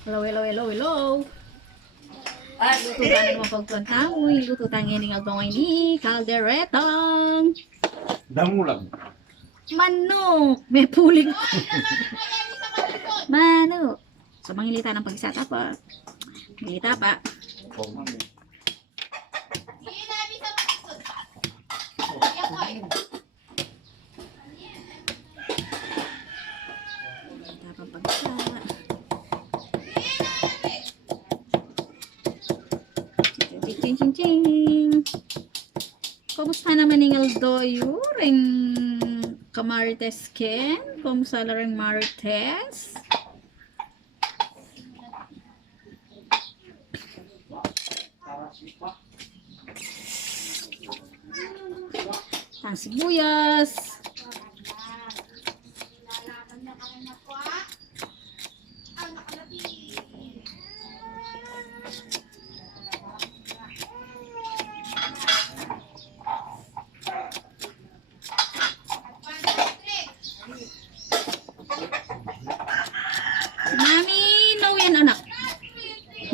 Hello, hello, hello, hello. Luto tayo naman pagpantamoy. Luto tayo ng agaway ni kalderetang. Damo lang. Manok. May puling. Manok. So, mangilita ng pagsata pa. Mangilita pa. Tapang pagsata. Ching ching ching. Kumusta naman ng Aldoyo? Ring Kamarites Ken? Kumusta na rin Marites? Ang sibuyas. Nami, no yan anak.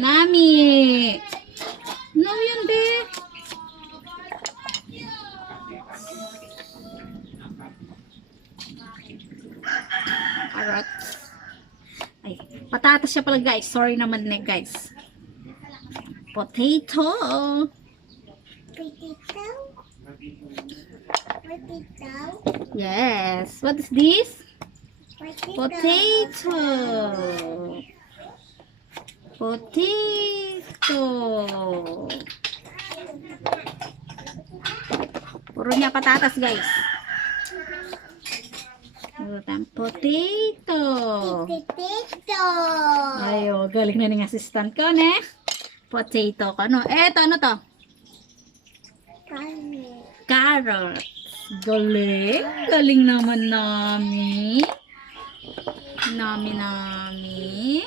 Nami. No yan be. Carrot. Ay, patatas siya pala guys. Sorry naman guys. Potato. Potato? Potato? Yes. What is this? Potato. Potato. Puro niya patatas guys. Potato. Potato. Ayo, galing na ng assistant ko, ne? Potato ko, no? Eto, ano to? Carrot. Galing. Galing naman nami. Nami.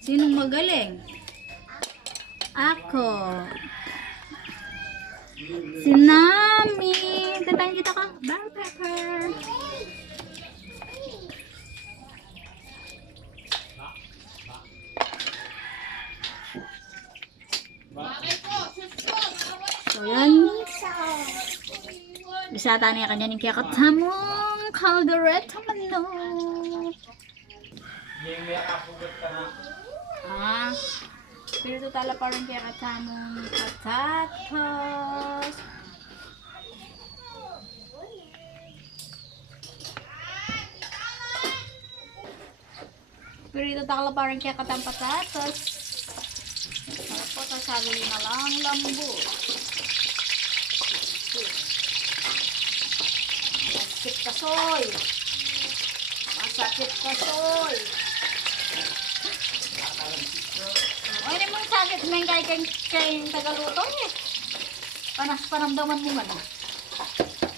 Sinong magaling? Ako. Si Nami. Tatayin kita ka. Bell pepper. So yan. Bisata niya kanya ng kaya katamong kaldereta manok. Ah. Pero ito tala parang kaya katamong patatas. Pero ito tala parang kaya katamong patatas. Tapos sabi na lang lambo. Masakit kasoy. Masakit kasoy. O, hindi mo sakit. May kay tagaluto eh. Panamdaman mo man.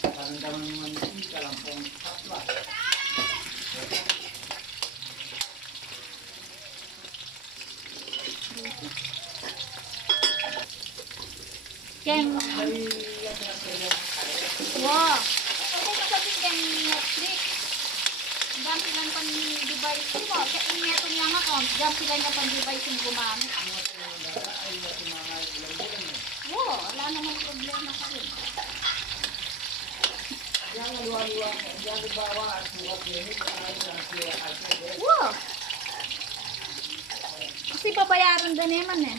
Paramdaman mo man yung kalampong tatla. Keng. Wow. Ako kasi keng Netflix. Dami lang pan-device mo. Kaya ineto niya nga ko. Dami lang na pan-device yung gumamit. Wow. Wala namang problema ka rin. Wow. Kasi papayaran din naman eh.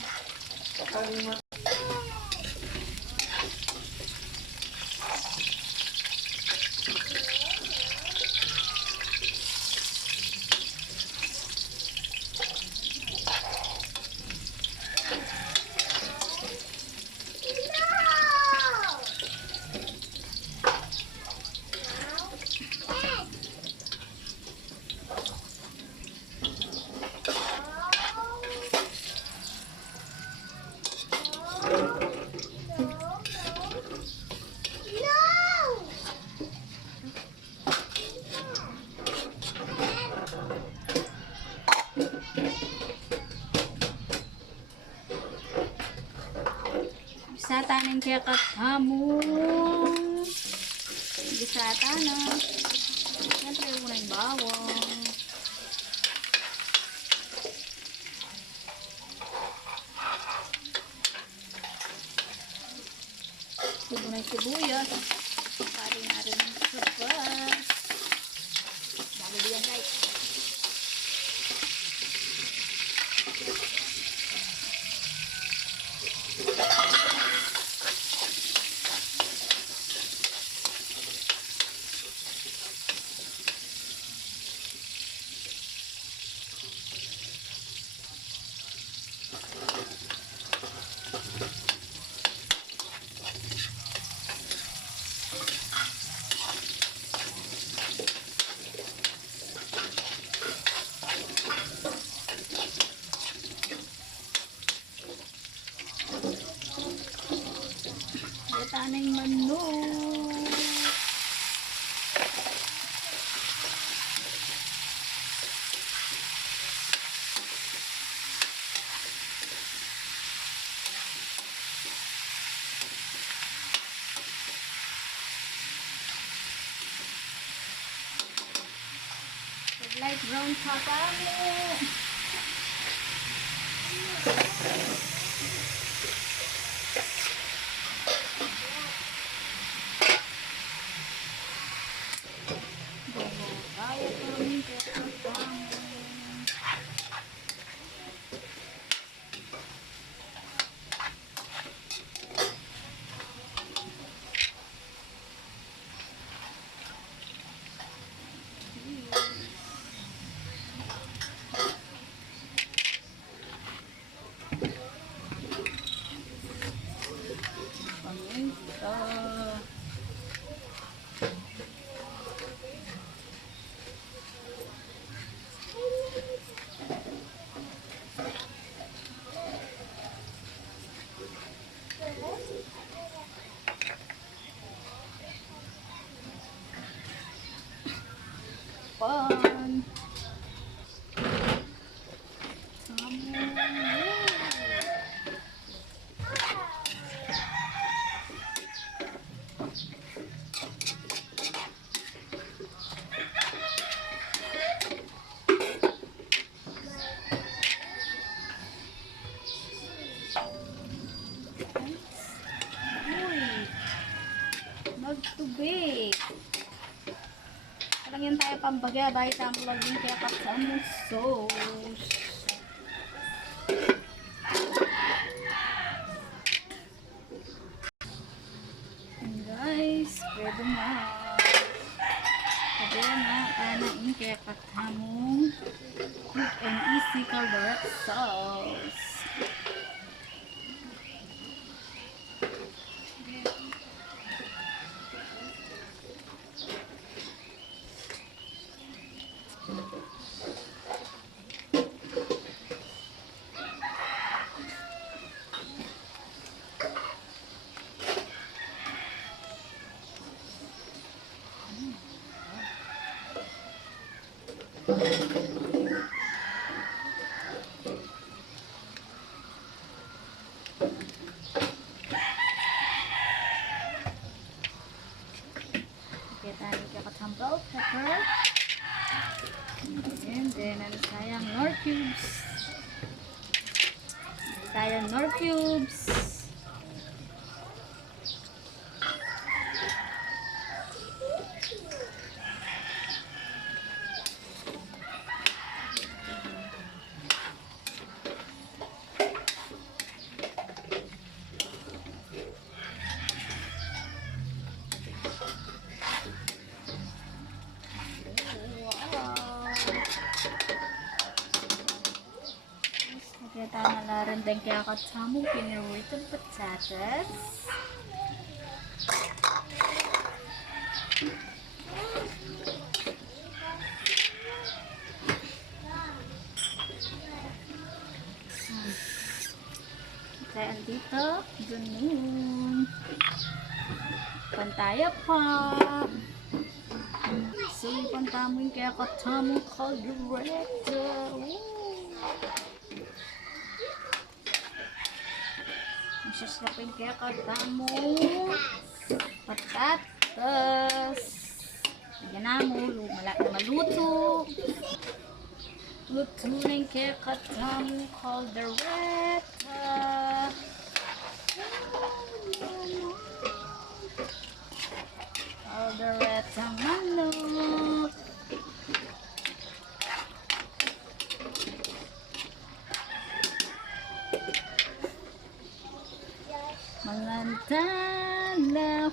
Bisata ng kaya katamong. Bisata na. Siyempre, una yung bawang. Tubo na yung sibuyas. Pali na rin yung sabas. Dami diyan guys. Gata na yung manok. Light brown pa kami. Kaya kami kasama. Paminta. Pan. Uy, nagtubig. Parang yan tayo pambagya dahil sa ang laging kaya kapsamo sauce. And guys, pwede na. Pwede na kanain kaya kapsamong quick and easy calderette sauce. Kaya tayo kakatang bell pepper. And then, ano tayong nor cubes. Tayong nor cubes. Kita nalaran din kaya katsamong pinirwitong patatas. Kaya andito, ganun. Pantaya pa. So, pantamoy kaya katsamong calderette. Masasarapin kaya katamo patatas. Yan na mo, maluto. Luto ng kekatang caldereta. Caldereta manok. Mga tala